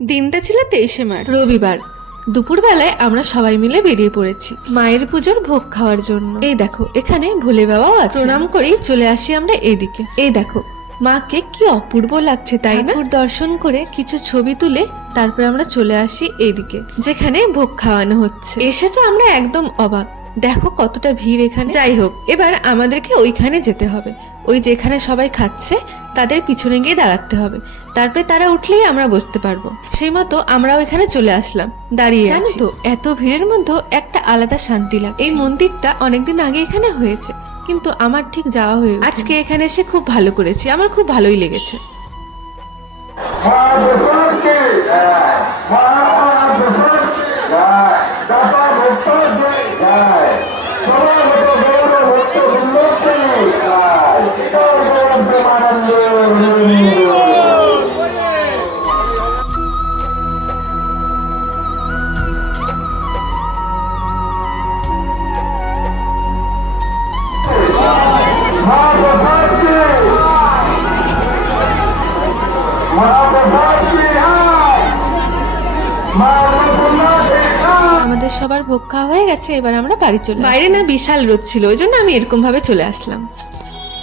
দিনটা ছিল 23শে মার্চ, রবিবার। দুপুরবেলায় আমরা সবাই মিলে বেরিয়ে পড়েছি মায়ের পুজোর ভোগ খাওয়ার জন্য। এই দেখো এখানে ভোলে বাবাও আছে। প্রণাম করেই চলে আসি আমরা এইদিকে। এই দেখো মাকে কি অপূর্ব লাগছে, তাই না? দর্শন করে কিছু ছবি তুলে তারপরে আমরা চলে আসি এইদিকে, যেখানে ভোগ খাওয়ানো হচ্ছে। এসে তো আমরা একদম অবাক, দেখো কতটা ভিড় এখানে। যাই হোক, এবার আমাদেরকে ওইখানে যেতে হবে, ওই যেখানে সবাই খাচ্ছে তাদের পিছনে গিয়ে দাঁড়াতে হবে, তারপরে তারা উঠলেই আমরা বসতে পারবো। সেই মতো আমরা ওইখানে চলে আসলাম, দাঁড়িয়ে জানো তো এত ভিড়ের মধ্যে একটা আলাদা শান্তি লাগে। এই মন্দিরটা অনেকদিন আগে এখানে হয়েছে, কিন্তু আমার ঠিক যাওয়া হয়ে ওঠেনি। আজকে এখানে এসে খুব ভালো করেছি, আমার খুব ভালোই লেগেছে। আমাদের সবার ভোগ খাওয়া হয়ে গেছে, এবার আমরা বাড়ি চলে। বাইরে না বিশাল রোদ ছিল, ওই জন্য আমি এরকম ভাবে চলে আসলাম।